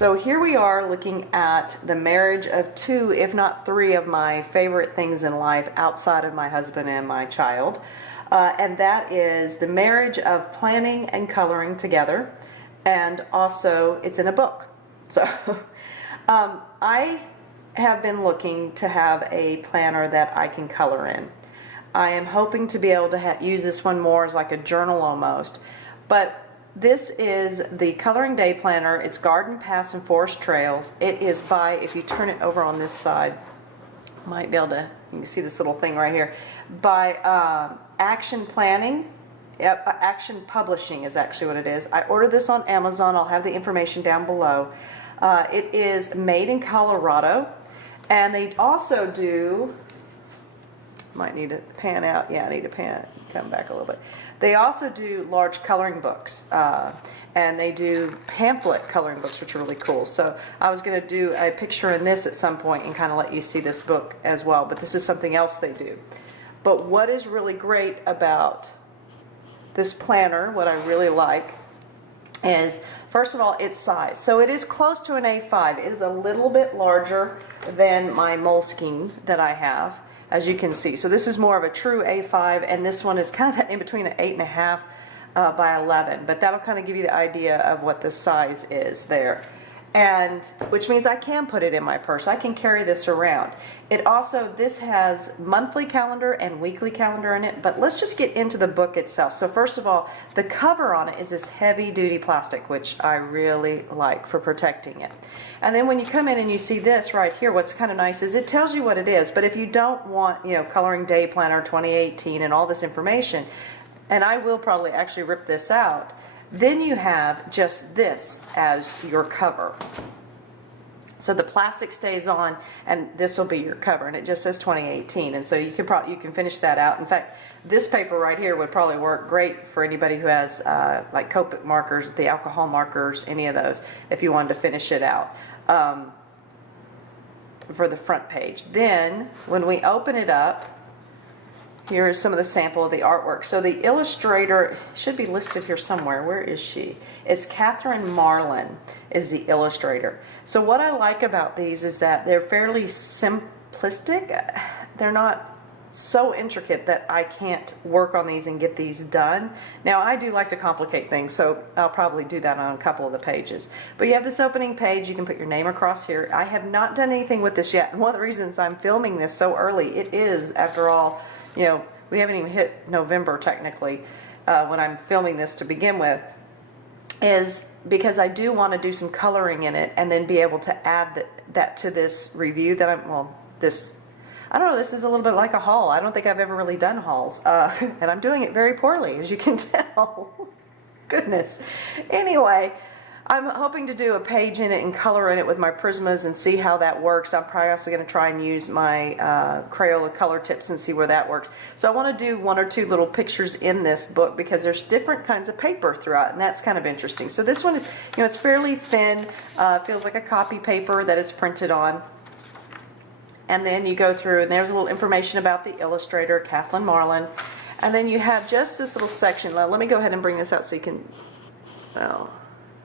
So here we are looking at the marriage of two, if not three, of my favorite things in life outside of my husband and my child. And that is the marriage of planning and coloring together. And also, it's in a book. So I have been looking to have a planner that I can color in. I am hoping to be able to use this one more as like a journal almost. But this is the Coloring Day Planner. It's Garden Paths and Forest Trails. It is by, if you turn it over on this side, you might be able to, you can see this little thing right here, by Action Planning. Action Publishing is actually what it is. I ordered this on Amazon. I'll have the information down below. It is made in Colorado, and they also do, might need to pan out, yeah, I need to pan, come back a little bit. They also do large coloring books, and they do pamphlet coloring books, which are really cool. So I was going to do a picture in this at some point and kind of let you see this book as well, but this is something else they do. But what is really great about this planner, what I really like, is first of all its size. So it is close to an A5. It is a little bit larger than my Moleskine that I have, as you can see. So this is more of a true A5, and this one is kind of in between an 8.5 by 11. But that'll kind of give you the idea of what the size is there. And which means I can put it in my purse. I can carry this around. It also, this has monthly calendar and weekly calendar in it, but let's just get into the book itself. So first of all, the cover on it is this heavy duty plastic, which I really like for protecting it. And then when you come in and you see this right here, what's kind of nice is it tells you what it is. But if you don't want, you know, Coloring Day Planner 2018 and all this information, and I will probably actually rip this out, then you have just this as your cover. So the plastic stays on, and this will be your cover, and it just says 2018. And so you can finish that out. In fact, this paper right here would probably work great for anybody who has like Copic markers, the alcohol markers, any of those, if you wanted to finish it out for the front page. Then when we open it up, here is some of the sample of the artwork. So the illustrator should be listed here somewhere. Where is she? It's Catherine Marlin is the illustrator. So what I like about these is that they're fairly simplistic. They're not so intricate that I can't work on these and get these done. Now I do like to complicate things, so I'll probably do that on a couple of the pages. But you have this opening page. You can put your name across here. I have not done anything with this yet, and one of the reasons I'm filming this so early, it is, after all, you know, we haven't even hit November technically when I'm filming this to begin with, is because I do want to do some coloring in it and then be able to add that to this review that I don't know, this is a little bit like a haul. I don't think I've ever really done hauls, and I'm doing it very poorly, as you can tell. Goodness. Anyway, I'm hoping to do a page in it and color in it with my Prismas and see how that works. I'm probably also going to try and use my Crayola color tips and see where that works. So I want to do one or two little pictures in this book because there's different kinds of paper throughout, and that's kind of interesting. So this one is, you know, it's fairly thin, feels like a copy paper that it's printed on. And then you go through, and there's a little information about the illustrator, Kathleen Marlin. And then you have just this little section. Let me go ahead and bring this out so you can, well,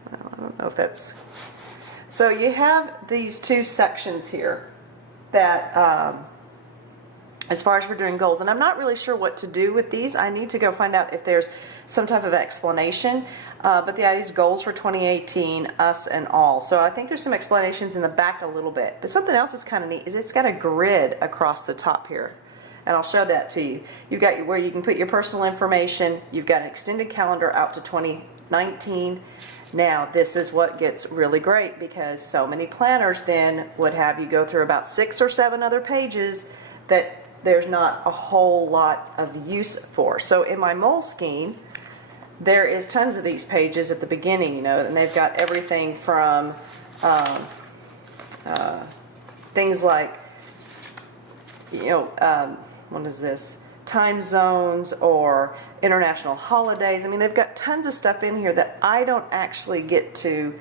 I don't know if that's, so you have these two sections here that, as far as for doing goals, and I'm not really sure what to do with these. I need to go find out if there's some type of explanation, but the idea is goals for 2018, us and all. So I think there's some explanations in the back a little bit, but something else that's kind of neat is it's got a grid across the top here, and I'll show that to you. You've got where you can put your personal information. You've got an extended calendar out to 2019. Now, this is what gets really great because so many planners then would have you go through about 6 or 7 other pages that there's not a whole lot of use for. So in my Moleskine, there is tons of these pages at the beginning, you know, and they've got everything from things like, you know, what is this? Time zones or international holidays. I mean, they've got tons of stuff in here that I don't actually get to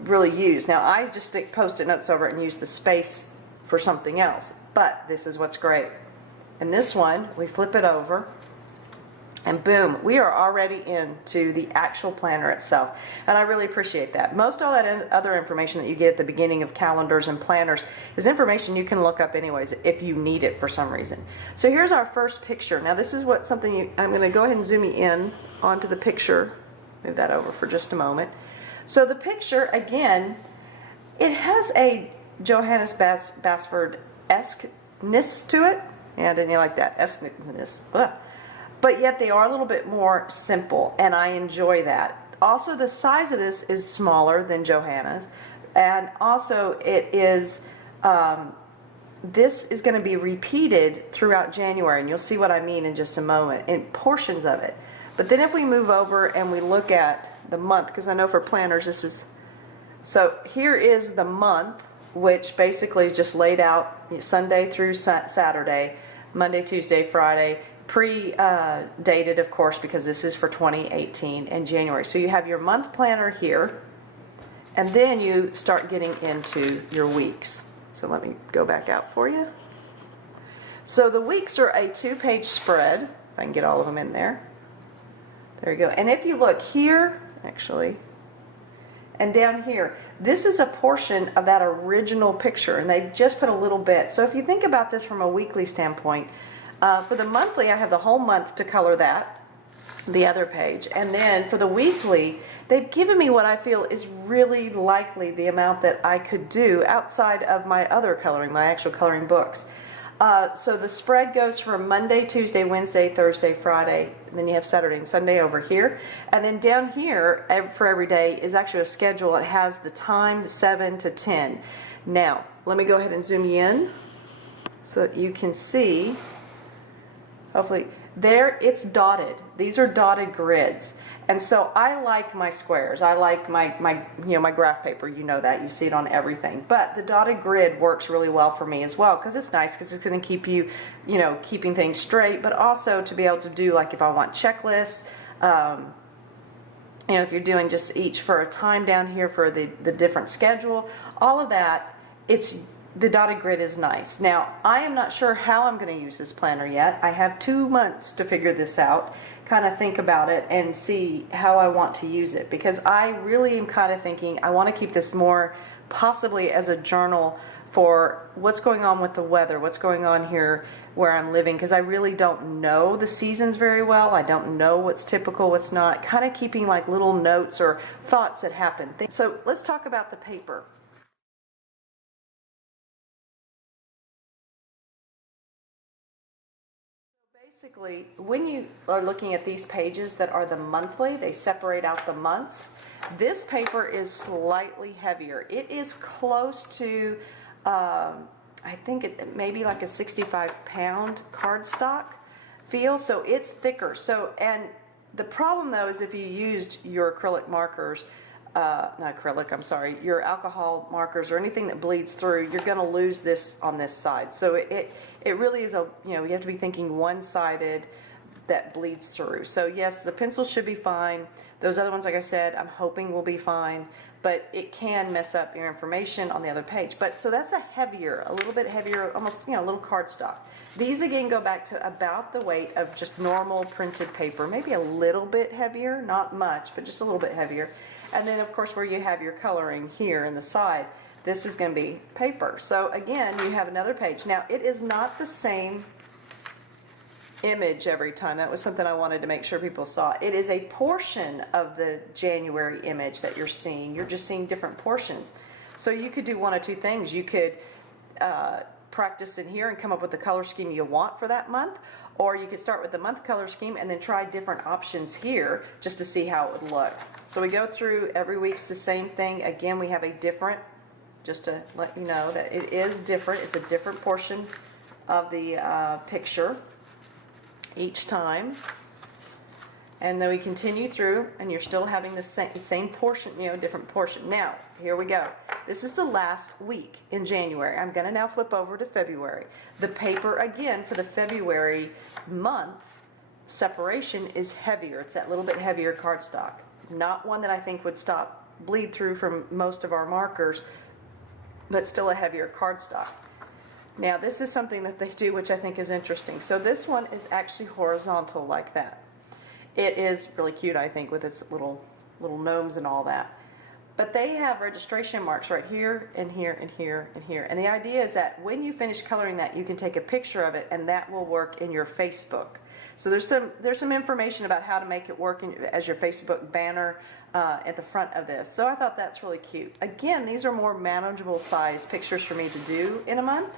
really use. Now, I just stick Post-it notes over it and use the space for something else. But this is what's great. And this one, we flip it over, And boom, we are already into the actual planner itself. And I really appreciate that. Most all that other information that you get at the beginning of calendars and planners is information you can look up anyways if you need it for some reason. So here's our first picture. Now this is what I'm going to go ahead and zoom you in onto the picture. Move that over for just a moment. So the picture, again, it has a Johannes Basford-esque-ness to it. Yeah, didn't you like that? Esque-ness. But yet they are a little bit more simple, and I enjoy that. Also, the size of this is smaller than Johanna's, and also it is, this is going to be repeated throughout January, and you'll see what I mean in just a moment, in portions of it. But then if we move over and we look at the month, because I know for planners this is, so here is the month, which basically is just laid out Sunday through Saturday, Monday, Tuesday, Friday, pre-dated, of course, because this is for 2018 and January. So you have your month planner here, and then you start getting into your weeks. So let me go back out for you. So the weeks are a 2-page spread, if I can get all of them in there. There you go. And if you look here, actually, and down here, this is a portion of that original picture, and they've just put a little bit. So if you think about this from a weekly standpoint, for the monthly, I have the whole month to color that, the other page. And then for the weekly, they've given me what I feel is really likely the amount that I could do outside of my other coloring, my actual coloring books. So the spread goes from Monday, Tuesday, Wednesday, Thursday, Friday, and then you have Saturday and Sunday over here. And then down here, for every day, is actually a schedule. It has the time, 7 to 10. Now, let me go ahead and zoom you in so that you can see. Hopefully, there it's dotted. These are dotted grids. And so I like my squares. I like my graph paper. You know that. You see it on everything. But the dotted grid works really well for me as well because it's nice because it's going to keep you, keeping things straight, but also to be able to do, like if I want checklists, if you're doing just each for a time down here for the different schedule, all of that, the dotted grid is nice. Now, I am not sure how I'm going to use this planner yet. I have 2 months to figure this out, kind of think about it and see how I want to use it, because I really am kind of thinking I want to keep this more possibly as a journal for what's going on with the weather, what's going on here where I'm living, because I really don't know the seasons very well. I don't know what's typical, what's not, kind of keeping like little notes or thoughts that happen. So let's talk about the paper. Basically, when you are looking at these pages that are the monthly, they separate out the months. This paper is slightly heavier. It is close to, I think it maybe like a 65-pound cardstock feel, so it's thicker. So, and the problem though is if you used your acrylic markers, not acrylic, I'm sorry, your alcohol markers or anything that bleeds through, you're going to lose this on this side. So it really is you have to be thinking one-sided that bleeds through. So yes, the pencils should be fine. Those other ones, like I said, I'm hoping will be fine, but it can mess up your information on the other page. But so that's a little bit heavier, almost, a little cardstock. These again go back to about the weight of just normal printed paper, maybe a little bit heavier, not much, but just a little bit heavier. And then of course where you have your coloring here in the side, this is going to be paper. So again, you have another page. Now it is not the same image every time. That was something I wanted to make sure people saw. It is a portion of the January image that you're seeing. You're just seeing different portions. So you could do one of two things. You could practice in here and come up with the color scheme you want for that month, or you could start with the month color scheme and then try different options here just to see how it would look. So we go through every week's the same thing. Again, we have a different, just to let you know that it is different. It's a different portion of the picture each time. And then we continue through, and you're still having the same portion, different portion. Now, here we go. This is the last week in January. I'm going to now flip over to February. The paper, again, for the February month separation is heavier. It's that little bit heavier cardstock. Not one that I think would bleed through from most of our markers, but still a heavier cardstock. Now, this is something that they do, which I think is interesting. So this one is actually horizontal like that. It is really cute, I think, with its little gnomes and all that. But they have registration marks right here and here and here and here. And the idea is that when you finish coloring that, you can take a picture of it, and that will work in your Facebook. So there's some information about how to make it work as your Facebook banner at the front of this. So I thought that's really cute. Again, these are more manageable size pictures for me to do in a month.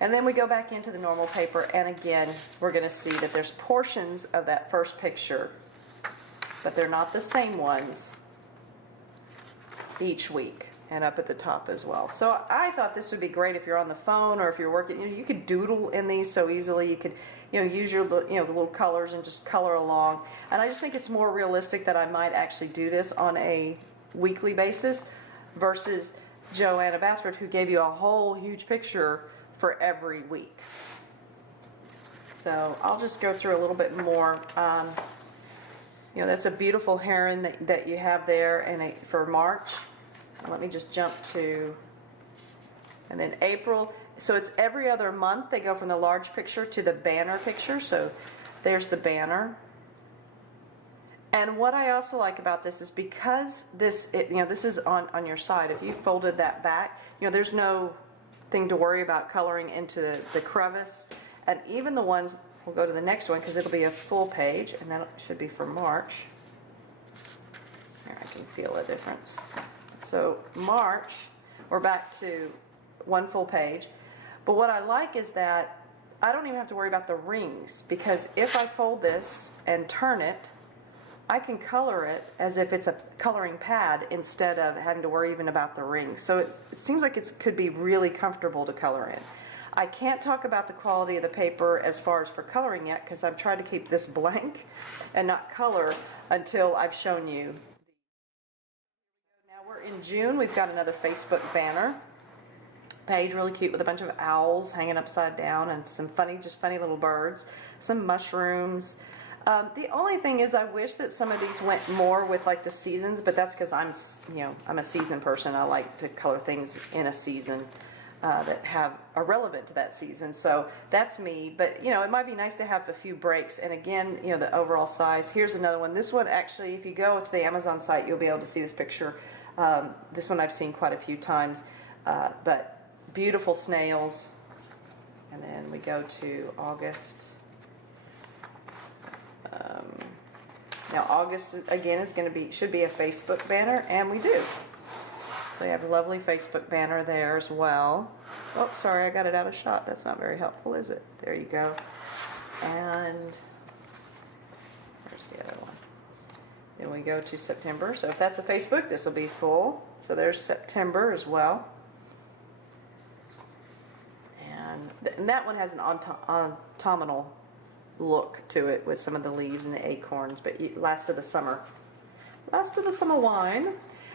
And then we go back into the normal paper, and again, we're going to see that there's portions of that first picture, but they're not the same ones each week, and up at the top as well. So I thought this would be great if you're on the phone or if you're working. You could doodle in these so easily. You could, use your the little colors and just color along. And I just think it's more realistic that I might actually do this on a weekly basis versus Joanna Basford, who gave you a whole huge picture for every week. So I'll just go through a little bit more. That's a beautiful heron that you have there, and for March. Let me just jump to, and then April. So it's every other month they go from the large picture to the banner picture. So there's the banner. And what I also like about this is because this is on your side. If you folded that back, there's no thing to worry about coloring into the crevice. And even the ones, we'll go to the next one because it'll be a full page, and that should be for March. Here, I can feel a difference. So March, we're back to one full page. But what I like is that I don't even have to worry about the rings, because if I fold this and turn it, I can color it as if it's a coloring pad instead of having to worry even about the rings. So it seems like it could be really comfortable to color in. I can't talk about the quality of the paper as far as for coloring yet, because I've tried to keep this blank and not color until I've shown you. Now we're in June. We've got another Facebook banner page, really cute, with a bunch of owls hanging upside down and some funny little birds, some mushrooms. The only thing is I wish that some of these went more with like the seasons, but that's because I'm a season person. I like to color things in a season that are relevant to that season. So that's me, but it might be nice to have a few breaks. And again, the overall size. Here's another one. This one, actually, if you go to the Amazon site, you'll be able to see this picture. This one I've seen quite a few times, but beautiful snails. And then we go to August. Now August again is should be a Facebook banner, and we do. So you have a lovely Facebook banner there as well. Oh, sorry, I got it out of shot. That's not very helpful, is it? There you go. And there's the other one. Then we go to September. So if that's a Facebook, this will be full. So there's September as well. And that one has an autumnal look to it with some of the leaves and the acorns, but last of the summer wine.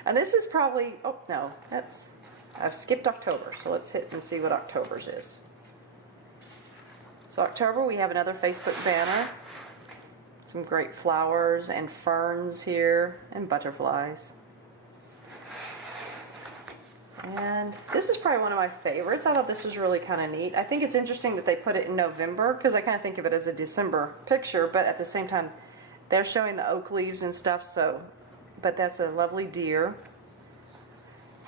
And this is probably, oh no, I've skipped October, so let's hit and see what October's is. So October, we have another Facebook banner, some great flowers and ferns here and butterflies. And this is probably one of my favorites. I thought this was really kind of neat. I think it's interesting that they put it in November, because I kind of think of it as a December picture, but at the same time, they're showing the oak leaves and stuff, so, but that's a lovely deer.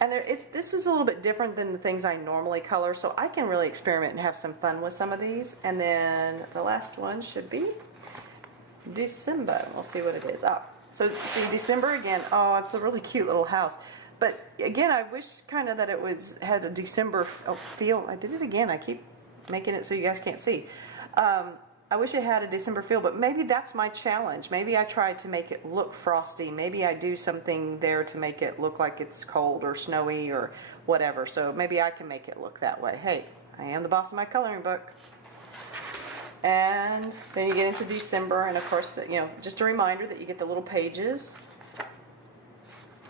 And this is a little bit different than the things I normally color, so I can really experiment and have some fun with some of these. And then the last one should be December. We'll see what it is. So see, December again. Oh, it's a really cute little house. But again, I wish kind of that it had a December feel. I did it again. I keep making it so you guys can't see. I wish it had a December feel, but maybe that's my challenge. Maybe I try to make it look frosty. Maybe I do something there to make it look like it's cold or snowy or whatever. So maybe I can make it look that way. Hey, I am the boss of my coloring book. And then you get into December, and of course, just a reminder that you get the little pages.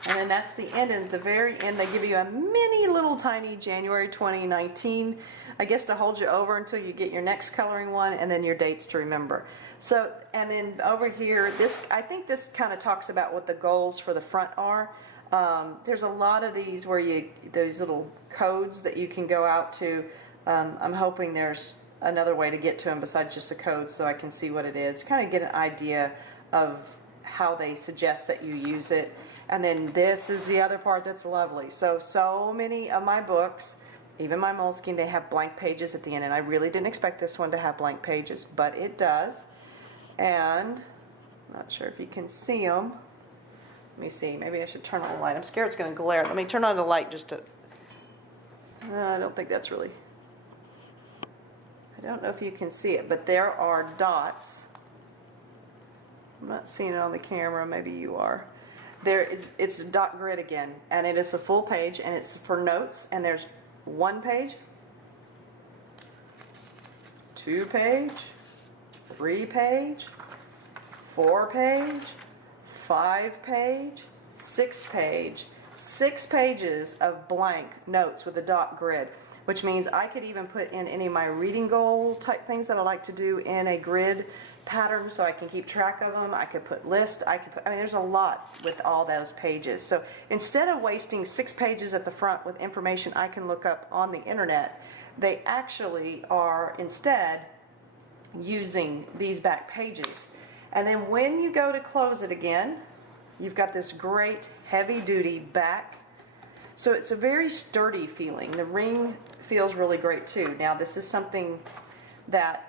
And then that's the end. And at the very end, they give you a mini little tiny January 2019, I guess, to hold you over until you get your next coloring one, and then your dates to remember. So, and then over here, I think this kind of talks about what the goals for the front are. There's a lot of these where those little codes that you can go out to. I'm hoping there's another way to get to them besides just a code so I can see what it is, kind of get an idea of how they suggest that you use it. And then this is the other part that's lovely. So many of my books, even my Moleskine, they have blank pages at the end, and I really didn't expect this one to have blank pages, but it does. And I'm not sure if you can see them. Let me see, maybe I should turn on the light. I'm scared it's going to glare. Let me turn on the light just to, I don't think that's really, I don't know if you can see it, but there are dots. I'm not seeing it on the camera, maybe you are. It's a dot grid again, and it is a full page, and it's for notes, and there's 1 page, 2 page, 3 page, 4 page, 5 page, 6 page, 6 pages of blank notes with a dot grid, which means I could even put in any of my reading goal type things that I like to do in a grid pattern so I can keep track of them. I could put lists, I mean, there's a lot with all those pages. So instead of wasting 6 pages at the front with information I can look up on the internet, they actually are instead using these back pages. And then when you go to close it again, you've got this great heavy-duty back. So it's a very sturdy feeling. The ring feels really great too. Now this is something that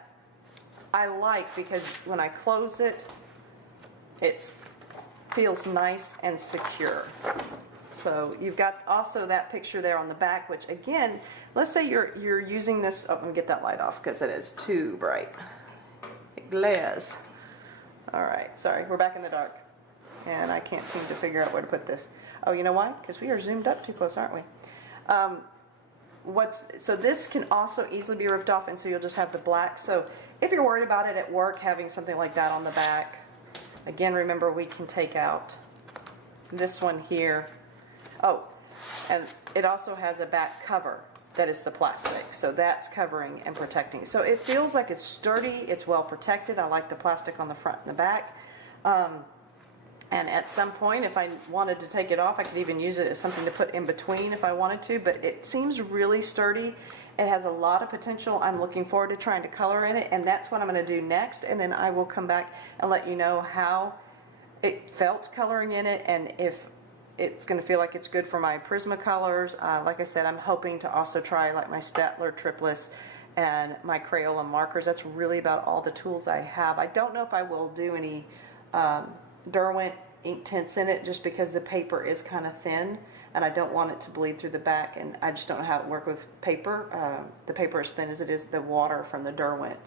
I like because when I close it, it feels nice and secure. So you've got also that picture there on the back, which again, let's say you're using this. Oh, let me get that light off because it is too bright. It glares. All right, sorry, we're back in the dark, and I can't seem to figure out where to put this. Oh, you know why? Because we are zoomed up too close, aren't we? So this can also easily be ripped off, and so you'll just have the black. So if you're worried about it at work, having something like that on the back, again, remember we can take out this one here. Oh, and it also has a back cover that is the plastic. So that's covering and protecting. So it feels like it's sturdy, it's well protected. I like the plastic on the front and the back. And at some point, if I wanted to take it off, I could even use it as something to put in between if I wanted to, but it seems really sturdy. It has a lot of potential. I'm looking forward to trying to color in it, and that's what I'm going to do next, and then I will come back and let you know how it felt coloring in it, and if it's going to feel like it's good for my Prismacolors. Like I said, I'm hoping to also try like my Staedtler triplets and my Crayola markers. That's really about all the tools I have. I don't know if I will do any Derwent ink tints in it just because the paper is kind of thin and I don't want it to bleed through the back, and I just don't know how it works with paper. The paper is thin as it is the water from the Derwent,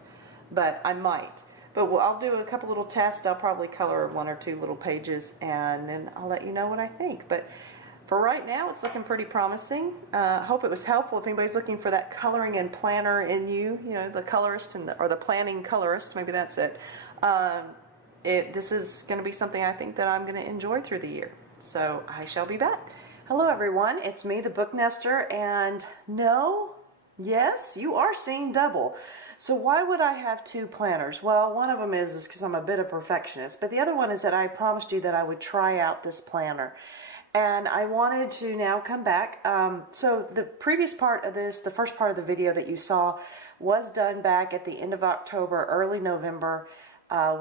but I might. But I'll do a couple little tests. I'll probably color 1 or 2 little pages, and then I'll let you know what I think. But for right now, it's looking pretty promising. I hope it was helpful. If anybody's looking for that coloring and planner in you, you know, the colorist or the planning colorist, maybe that's it. This is going to be something I think that I'm going to enjoy through the year. So I shall be back. Hello everyone, it's me, the Booknester, and no, yes, you are seeing double. So why would I have 2 planners? Well, one of them is because I'm a bit of a perfectionist, but the other one is that I promised you that I would try out this planner. And I wanted to now come back. So the previous part of this, the first part of the video that you saw, was done back at the end of October, early November,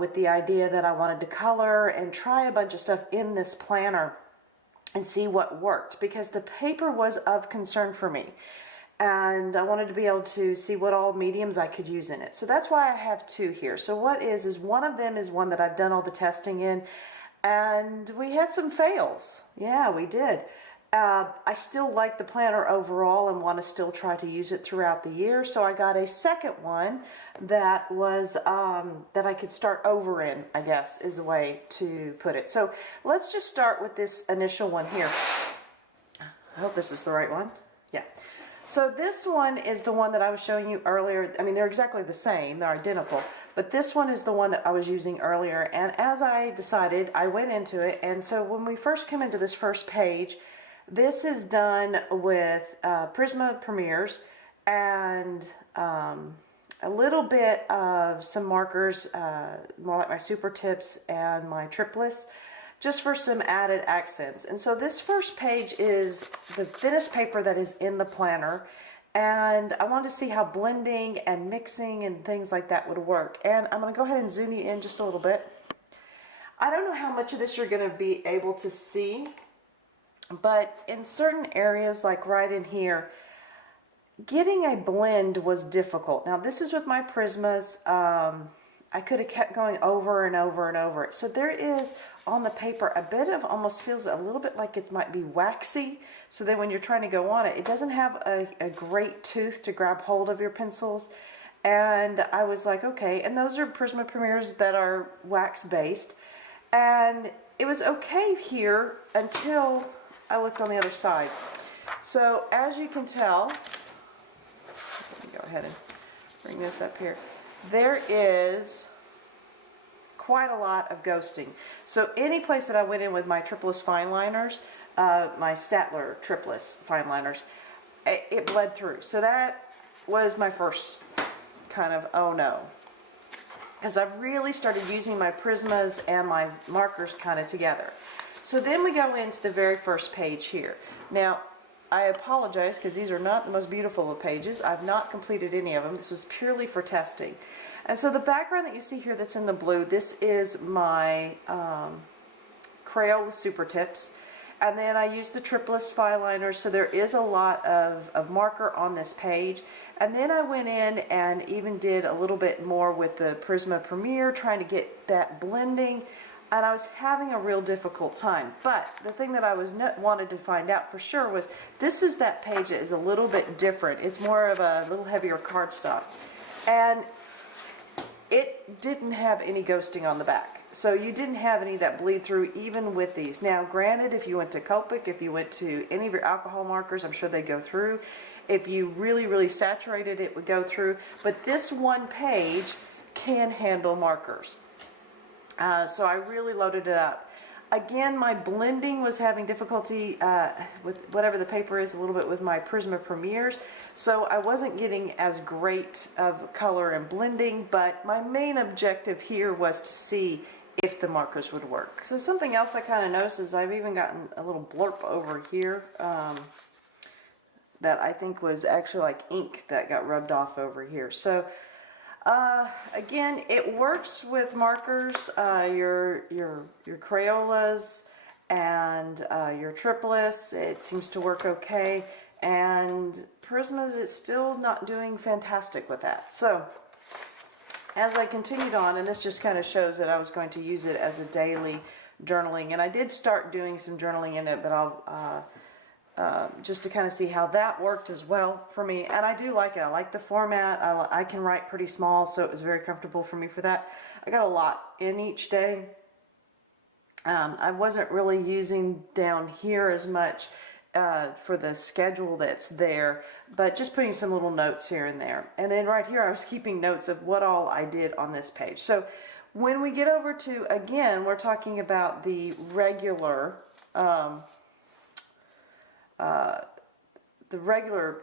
with the idea that I wanted to color and try a bunch of stuff in this planner and see what worked, because the paper was of concern for me. And I wanted to be able to see what all mediums I could use in it. So that's why I have 2 here. So what is one of them is one that I've done all the testing in, and we had some fails. Yeah, we did. I still like the planner overall and want to still try to use it throughout the year. So I got a second one that was that I could start over in, I guess is the way to put it. So let's just start with this initial one here. I hope this is the right one. Yeah. So this one is the one that I was showing you earlier. I mean, they're exactly the same. They're identical. But this one is the one that I was using earlier. And as I decided, I went into it. And so when we first come into this first page, this is done with Prisma Premiers and a little bit of some markers, more like my Super Tips and my Triplets, just for some added accents. And so this first page is the thinnest paper that is in the planner, and I wanted to see how blending and mixing and things like that would work. And I'm going to go ahead and zoom you in just a little bit. I don't know how much of this you're going to be able to see, but in certain areas, like right in here, getting a blend was difficult. Now this is with my Prismas. I could have kept going over and over and over it. So there is on the paper a bit of, almost feels a little bit like it might be waxy. So then when you're trying to go on it, it doesn't have a great tooth to grab hold of your pencils. And I was like, okay, and those are Prisma Premiers that are wax based. And it was okay here until I looked on the other side. So as you can tell, let me go ahead and bring this up here. There is quite a lot of ghosting. So any place that I went in with my Tripless fine liners, my Statler Tripless fine liners, it bled through. So that was my first kind of, oh no. Because I've really started using my Prismas and my markers kind of together. So then we go into the very first page here. Now, I apologize because these are not the most beautiful of pages. I've not completed any of them. This was purely for testing. And so the background that you see here that's in the blue, this is my Crayola Super Tips. And then I used the Tripless fine liners, so there is a lot of marker on this page. And then I went in and even did a little bit more with the Prisma Premier, trying to get that blending. And I was having a real difficult time. But the thing that I wanted to find out for sure was, this is that page that is a little bit different. It's more of a little heavier cardstock. And it didn't have any ghosting on the back. So you didn't have any that bleed through even with these. Now granted, if you went to Copic, if you went to any of your alcohol markers, I'm sure they'd go through. If you really, really saturated it, would go through. But this one page can handle markers. So I really loaded it up. Again, my blending was having difficulty with whatever the paper is, a little bit with my Prisma Premiers. So I wasn't getting as great of color and blending, but my main objective here was to see if the markers would work. So something else I kind of noticed is I've even gotten a little blurb over here that I think was actually like ink that got rubbed off over here. So again, it works with markers, your Crayolas and your Tripless. It seems to work okay, and Prismas, it's still not doing fantastic with that. So as I continued on, and this just kind of shows that I was going to use it as a daily journaling, and I did start doing some journaling in it, but I'll just to kind of see how that worked as well for me. And I do like it. I like the format. I can write pretty small, so it was very comfortable for me for that. I got a lot in each day. I wasn't really using down here as much for the schedule that's there, but just putting some little notes here and there. And then right here I was keeping notes of what all I did on this page. So when we get over to, again, we're talking about the regular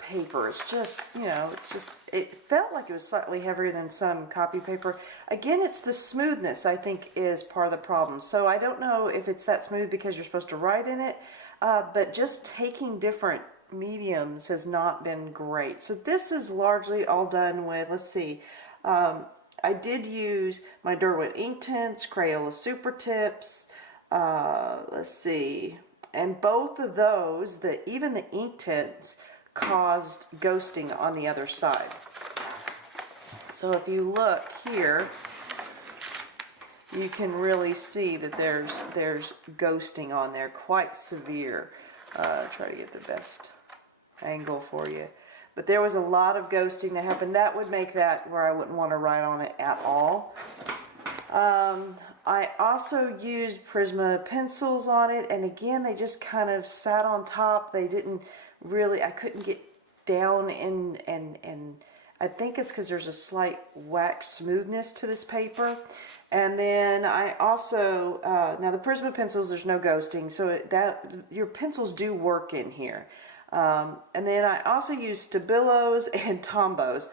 paper. It's just, you know, it felt like it was slightly heavier than some copy paper. Again, it's the smoothness, I think, is part of the problem. So I don't know if it's that smooth because you're supposed to write in it, but just taking different mediums has not been great. So this is largely all done with, let's see, I did use my Derwent ink tints, Crayola Super Tips, let's see, and both of those, even the ink tints, caused ghosting on the other side. So if you look here, you can really see that there's ghosting on there, quite severe. Try to get the best angle for you. But there was a lot of ghosting that happened. That would make that where I wouldn't want to write on it at all. I also used Prisma pencils on it, and again, they just kind of sat on top. They didn't really, I couldn't get down in, and I think it's because there's a slight wax smoothness to this paper. And then I also, now the Prisma pencils, there's no ghosting, so that your pencils do work in here. And then I also used Stabilos and Tombos.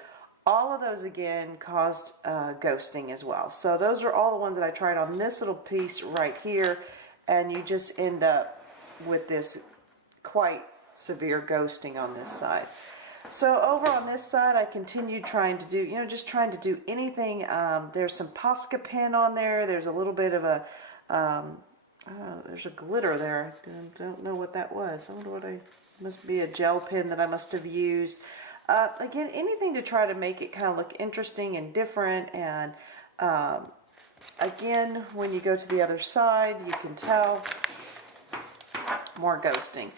All of those again caused ghosting as well. So those are all the ones that I tried on this little piece right here, and you just end up with this quite severe ghosting on this side. So over on this side, I continued trying to do, just trying to do anything. There's some Posca pen on there. There's a little bit of a, there's a glitter there. I don't know what that was. I wonder what must be a gel pen that I must have used. Again, anything to try to make it kind of look interesting and different. And again, when you go to the other side, you can tell more ghosting.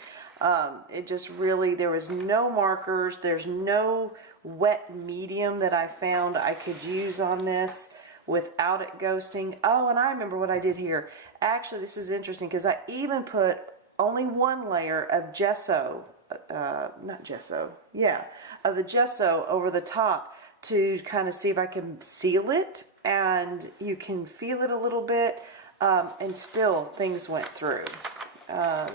It just really, there was no markers. There's no wet medium that I found I could use on this without it ghosting. Oh, and I remember what I did here. Actually, this is interesting because I even put only one layer of gesso, not gesso, yeah, of the gesso over the top to kind of see if I can seal it, and you can feel it a little bit, and still things went through.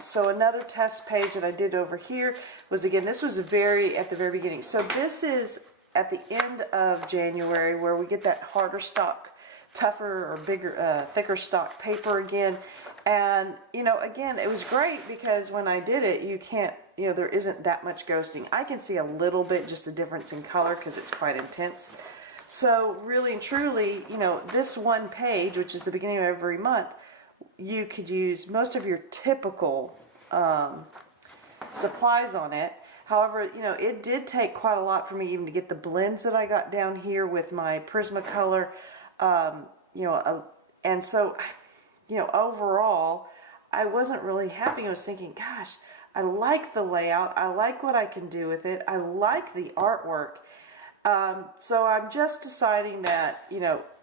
So another test page that I did over here was, again, this was at the very beginning. So this is at the end of January where we get that harder stock, tougher or bigger, thicker stock paper again. And, again, it was great because when I did it, you can't, there isn't that much ghosting. I can see a little bit, just the difference in color because it's quite intense. So really and truly, this one page, which is the beginning of every month, you could use most of your typical supplies on it. However, it did take quite a lot for me even to get the blends that I got down here with my Prismacolor, and so, overall, I wasn't really happy. I was thinking, gosh, I like the layout. I like what I can do with it. I like the artwork. So I'm just deciding that,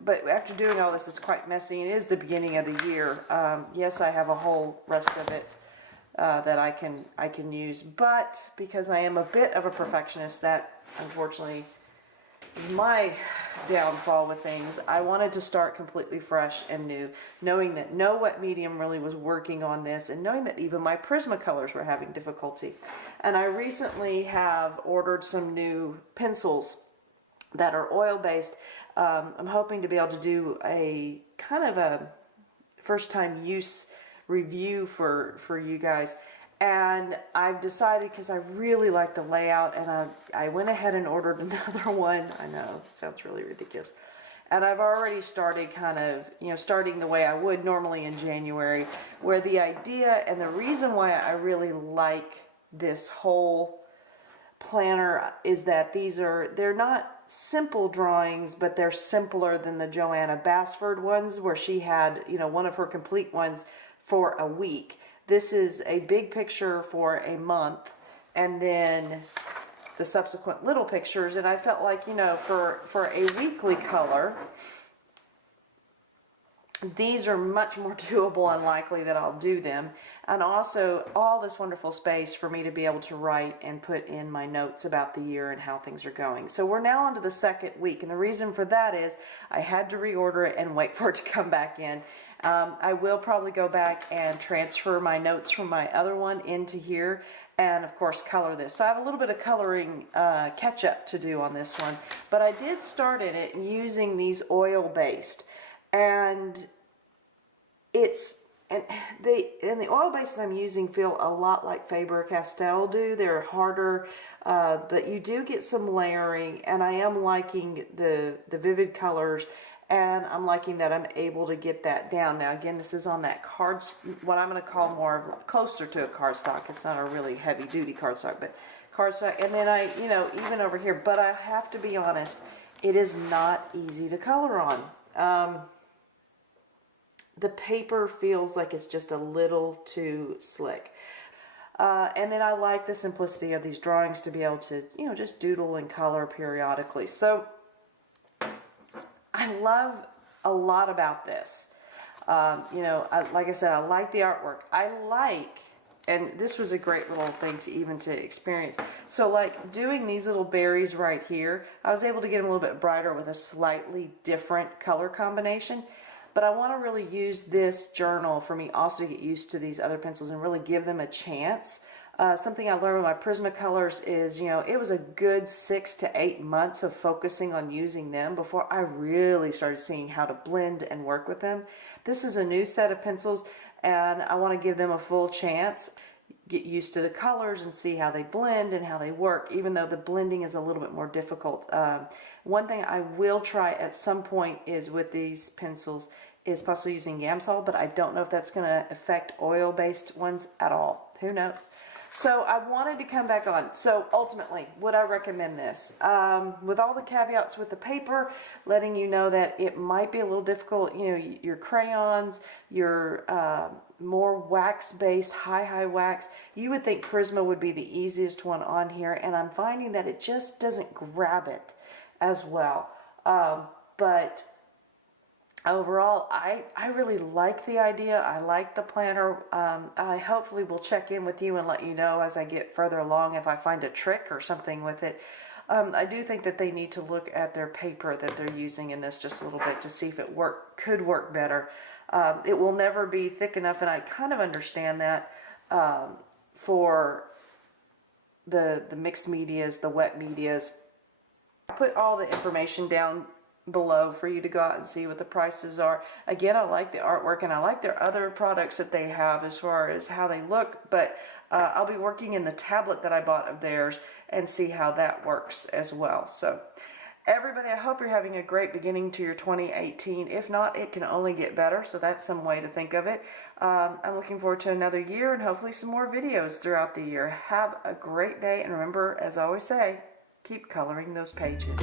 but after doing all this, it's quite messy. It is the beginning of the year. Yes, I have a whole rest of it that I can use, but because I am a bit of a perfectionist, that unfortunately is my downfall with things. I wanted to start completely fresh and new, knowing that no wet medium really was working on this, and knowing that even my Prismacolors were having difficulty. And I recently have ordered some new pencils that are oil-based. I'm hoping to be able to do a kind of a first-time use review for you guys. And I've decided, because I really like the layout, and I went ahead and ordered another one. I know, it sounds really ridiculous. And I've already started kind of, starting the way I would normally in January, where the idea and the reason why I really like this whole planner is that they're not simple drawings, but they're simpler than the Joanna Basford ones, where she had, one of her complete ones for a week. This is a big picture for a month, and then the subsequent little pictures. And I felt like, for a weekly color, these are much more doable and likely that I'll do them. And also all this wonderful space for me to be able to write and put in my notes about the year and how things are going. So we're now on to the second week, and the reason for that is I had to reorder it and wait for it to come back in. I will probably go back and transfer my notes from my other one into here, and of course color this. So I have a little bit of coloring catch up to do on this one, but I did start in it using these oil-based. And the oil base that I'm using feel a lot like Faber-Castell do. They're harder, but you do get some layering, and I am liking the vivid colors, and I'm liking that I'm able to get that down. Now again, this is on that what I'm going to call closer to a cardstock. It's not a really heavy duty cardstock, but cardstock. And then even over here, but I have to be honest, it is not easy to color on. The paper feels like it's just a little too slick. And then I like the simplicity of these drawings to be able to, just doodle and color periodically. So I love a lot about this. Like I said, I like the artwork. And this was a great little thing to experience. So like doing these little berries right here, I was able to get them a little bit brighter with a slightly different color combination. But I want to really use this journal for me also to get used to these other pencils and really give them a chance. Something I learned with my Prismacolors is, it was a good 6 to 8 months of focusing on using them before I really started seeing how to blend and work with them. This is a new set of pencils, and I want to give them a full chance. get used to the colors and see how they blend and how they work, even though the blending is a little bit more difficult. One thing I will try at some point is with these pencils is possibly using Gamsol, but I don't know if that's going to affect oil-based ones at all. Who knows? So I wanted to come back on. So ultimately, would I recommend this? With all the caveats with the paper, letting you know that it might be a little difficult. You know, your crayons, your more wax-based, high wax. You would think Prisma would be the easiest one on here, and I'm finding that it just doesn't grab it as well. But overall, I really like the idea. I like the planner. I hopefully will check in with you and let you know as I get further along if I find a trick or something with it. I do think that they need to look at their paper that they're using in this just a little bit to see if it could work better. It will never be thick enough, and I kind of understand that for the mixed medias, the wet medias. I put all the information down below for you to go out and see what the prices are. Again, I like the artwork and I like their other products that they have as far as how they look, but I'll be working in the tablet that I bought of theirs and see how that works as well. So everybody, I hope you're having a great beginning to your 2018. If not, it can only get better, so that's some way to think of it. I'm looking forward to another year and hopefully some more videos throughout the year. Have a great day, and remember, as I always say, keep coloring those pages.